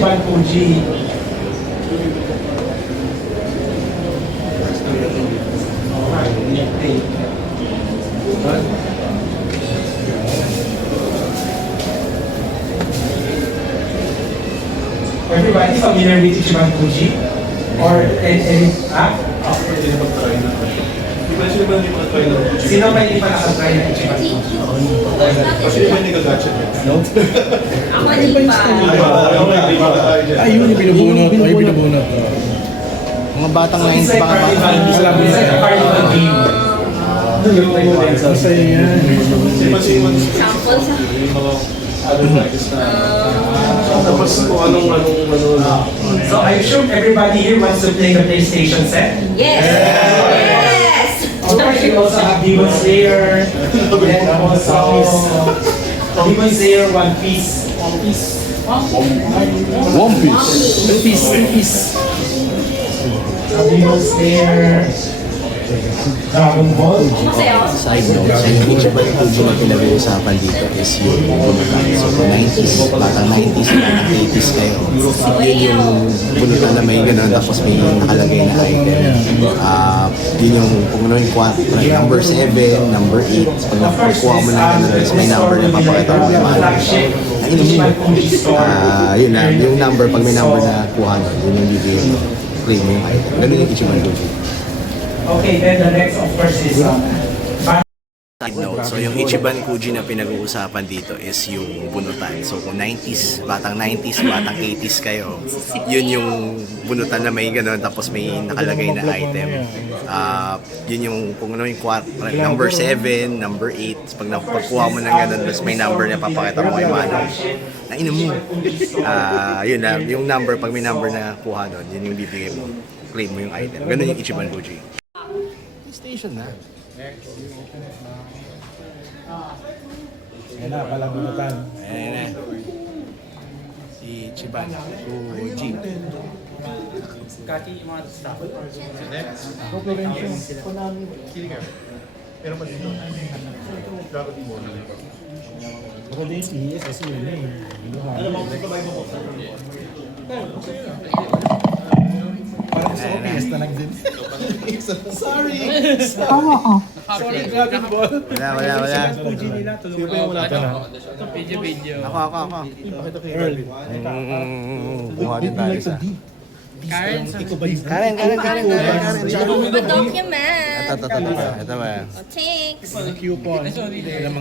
Ichiban Fuji. Everybody familiar with Ichiban Fuji? Or any Sino ba hindi pa nakatry ng Ichiban Fuji? Kasi ba hindi ka-gotcha? No? Ako hindi pa. Ayun, yung binubunot. Ay, binubunot. Mga batang na It's like carnival. It's like a carnival game. Masaya yan. Sample sa... Tapos kung anong So I'm sure everybody here wants to play the PlayStation set. Yes! Yes! Of course, we also have Demon Slayer, and also Demon Slayer One Piece. One Piece. Two piece. Demon Slayer, Dragon Ball. Masaya ako. Side note, sa yung Ichiban Fuji na pinag-uusapan dito is yung bunutan. So kung 90s, batang 90s, batang 80s kayo, yun yung bunutan na may gano'n tapos may nakalagay na item. Yun yung kung ano yung number 7, number 8, pag nakukuha mo na gano'n, tapos may number na papakita mo yung mahal. Yun na, yung number, pag may number na kuha nun, yun yung bibigyan mo, claim mo yung item. Ganun yung Ichiban Fuji. Okay, then the next of course is Side note, so yung Ichiban Fuji na pinag-uusapan dito is yung bunutan. So kung 90s, batang 90s, batang 80s kayo, yun yung bunutan na may gano'n tapos may nakalagay na item. Yun yung kung ano yung number 7, number 8, pag napagkuha mo ng gano'n tapos may number na papakita mo kay Mano. Nainom mo. Yun na, yung number, pag may number na kuha doon, yun yung bibigay mo. Claim mo yung item. Ganun yung Ichiban Fuji. Station na. Ayan na, palabunutan. Ayan na. Si Ichiban Fuji. Kati mga staff. Pero pa dito. Dragon Ball. Ako din, PS, kasi yun eh. Parang gusto ko PS na lang din. Sorry! Sorry, Dragon Ball. Wala. Sino pa yung wala ka na? Ako. Pakita kayo. Earl. Kuha din tayo sa... Karen. Ikaw ba yun? Karen. Pa-document. Ito ba? Oh, thanks. Coupon.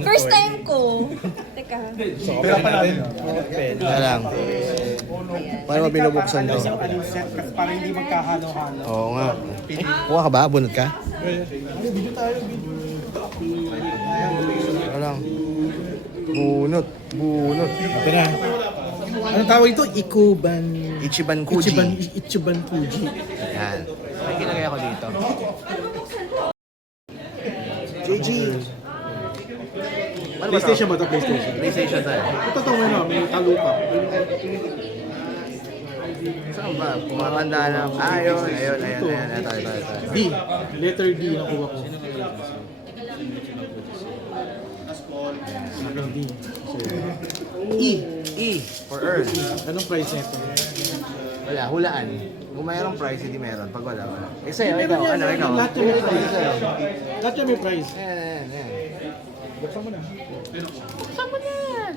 First time ko. Teka. Pera pa natin. Ito lang. Paano ba binubuksan to? Para hindi magkahalo-halo. Oo nga. Kuha ka ba? Bunot ka? Video tayo, video. Ito lang. Bunot. Ito na. Anong tawag ito? Ichiban Fuji. Ichiban Fuji. Yan. May kinagay ako dito. JG. PlayStation ba ito? PlayStation? PlayStation tayo. Ito ito ano, may talupa. Saan ba? Pumatanda na. Ayun. Ito. D. Letter D nakuha ko. D. E for Earth. Anong price nito? Wala, hulaan. Kung mayroong price, hindi meron. Pag wala. Eh sa'yo, ikaw. Ano, ikaw? Lahat yung may price. Lahat yung may price. Ayan. Buksan mo na.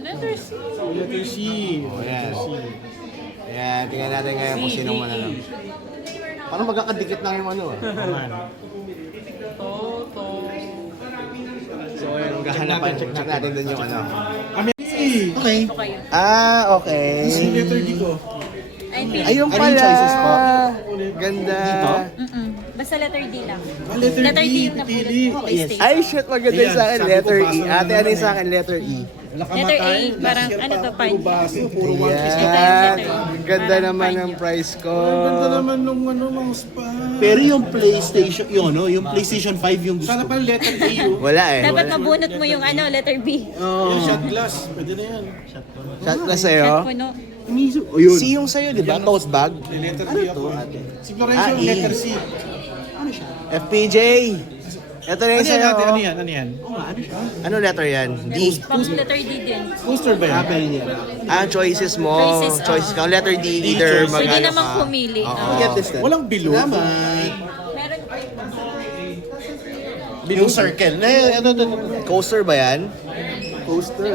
Letter C. Letter C. Oh, yan. Letter C. Ayan, tingnan natin ngayon kung sinong manalo. Parang magkakadikit lang yung ano ah. So, yung gahanapan, check natin dun yung ano. Okay. Okay. This yung letter D ko. Ayun Ano yung pala. choices po? Ganda. Basta letter D lang. Letter Letter D D, yung pipili. napulot ko. PlayStation. Ay, shit, maganda yung sa akin. Ayan, Letter sabi ko, E. basa Ate, lang ano yung ako. sa akin? Letter E. Wala ka Letter A, matay. parang Last year ano pa, to, puro fine. baso, puro one piece. Yan. Ganda naman ang price ko. Ang ganda naman nung ano, mouse pa. Pero yung PlayStation, yung PlayStation 5 yung gusto Sana ko. pala letter A yun. Wala eh. Dapat mabunot mo yung ano, letter B. Yung shot glass, pwede na yan. Shot na sa'yo. Puno. O yun. C yung sa'yo, di ba? Toast bag. Letter B ako. Si Florencio, E. letter C. FPJ. Ito na Ano yung yan sa'yo. natin? Ano yan? Ano yan? Ano letter yan? D. Letter D din. Booster ba yan? Apple niya. Choices mo. Choices, Choices ka. Letter D, either choices. Pwede mag-ano namang ka. pumili. Oo. Get this then. Walang bilog. Salamat. Meron Yung circle. Ito. Coaster ba yan? Poster.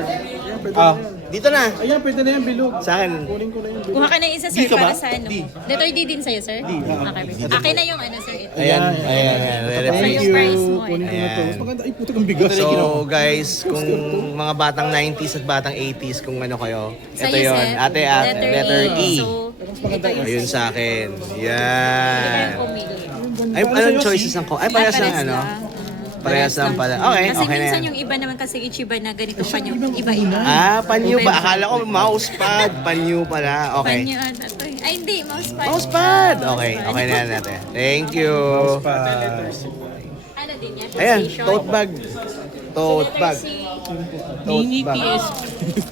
Ah, Dito na. ayan, pwede na yan bilog. Sa akin. Kunin ko na yung bilog. Kuha ka na isa, sir, D ka ba? para sa ano. Letter D din sa'yo, sir? Okay. Akin na yung ano, sir. Ito. Ayan. Ayan. Sa'yo Thank yung you. price mo. Kunin ko na to. Ayan. Mas maganda. Ay, puto kang bigas. So guys, kung mga batang 90s at batang 80s, kung ano kayo, ito Sa'yo, yun. sir. Ate, letter E. So, ito yung Ayun sa akin. Pwede Yan. kayong pumili. Ay, anong choices ng ko? Ay, parehas ng Parehas ano? lang. Parehas lang pala. Okay, Kasi okay na minsan yan. yung iba naman kasi Ichiban na ganito pa yung iba-iba. Panyo ba? Akala ko mousepad. Panyo pala. Okay. Panyo ata to. Ay, hindi. Mousepad. Mousepad! Okay, okay na yan natin. Thank you. Ano din yan? Ayan, PlayStation. tote bag. Tote Letter bag. C. Tote bag.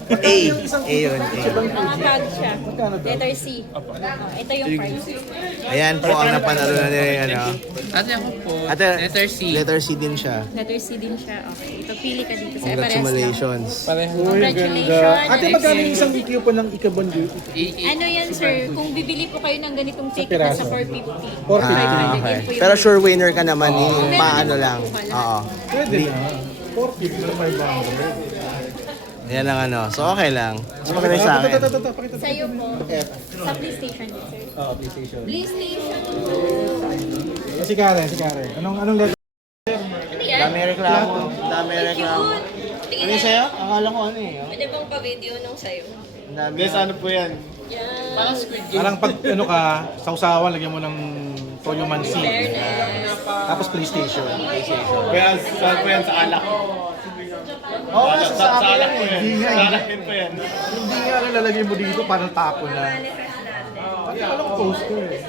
A. A yun. A. Mga bag siya. Letter C. Ito yung price. Ayan po ang napanalunan na nila ano. Ate ako po, Ate, letter C. letter C din siya. Letter C din siya. Okay. Ito, pili ka dito. Sir, parehas lang. Congratulations. Congratulations. Ate, magkano yung isang coupon ng Ikabon Beauty? Ano yan, sir? Kung bibili po kayo ng ganitong ticket na sa 450. 450. 500. Ah, okay. Yun po yung- Pero sure winner ka naman. Yung Meron paano naman lang. po pala. Oo. Pwede na. 450 na 500. Yan ang ano. So okay lang. So maganda sa akin. Pakita. Sa'yo po. Sa PlayStation din, sir. Oh, PlayStation. PlayStation. Si Karen. Anong letter? Ano yan? Dami reklamo. Dami reklamo. Cute. Ano yung sa'yo? Akala ko ano eh. Pwede bang pa-video nung sa'yo? Ang dami. Ano po yan? Yan. Parang Squid Game. Parang pag ano ka, sausawan, lagyan mo ng toyo mansi. Fairness. Tapos PlayStation. Kaya saan po yan sa alak? Oo, sa akin po yan. Hindi nga, Sa alak din po yan. Hindi nga ano lalagay mo dito, parang tapo na. Pati walang poster eh.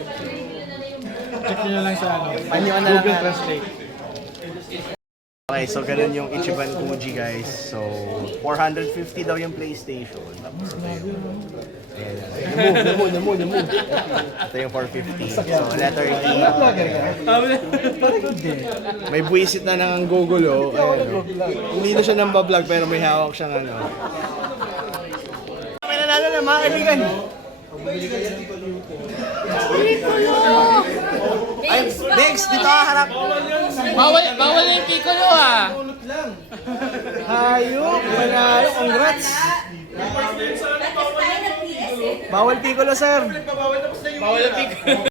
Check nyo lang sa ano, Panyo na lang Google nga. Translate. Okay, so ganun yung Ichiban Kuji guys. So, 450 daw yung PlayStation. Tapos ito yung... Ayan. Namu. Ito yung 450. So, letter E. Vlogger ka? Parang hindi. May buwisit na ng gugulo. Ayan, hindi na siya nang bablog pero may hawak siyang ano. May nanalo na mga kaibigan. Ay, next, dito ka harap. Bawal yung Piccolo ah! Hayop, manalo, congrats. Bawal Piccolo, sir. Bawal yung Piccolo.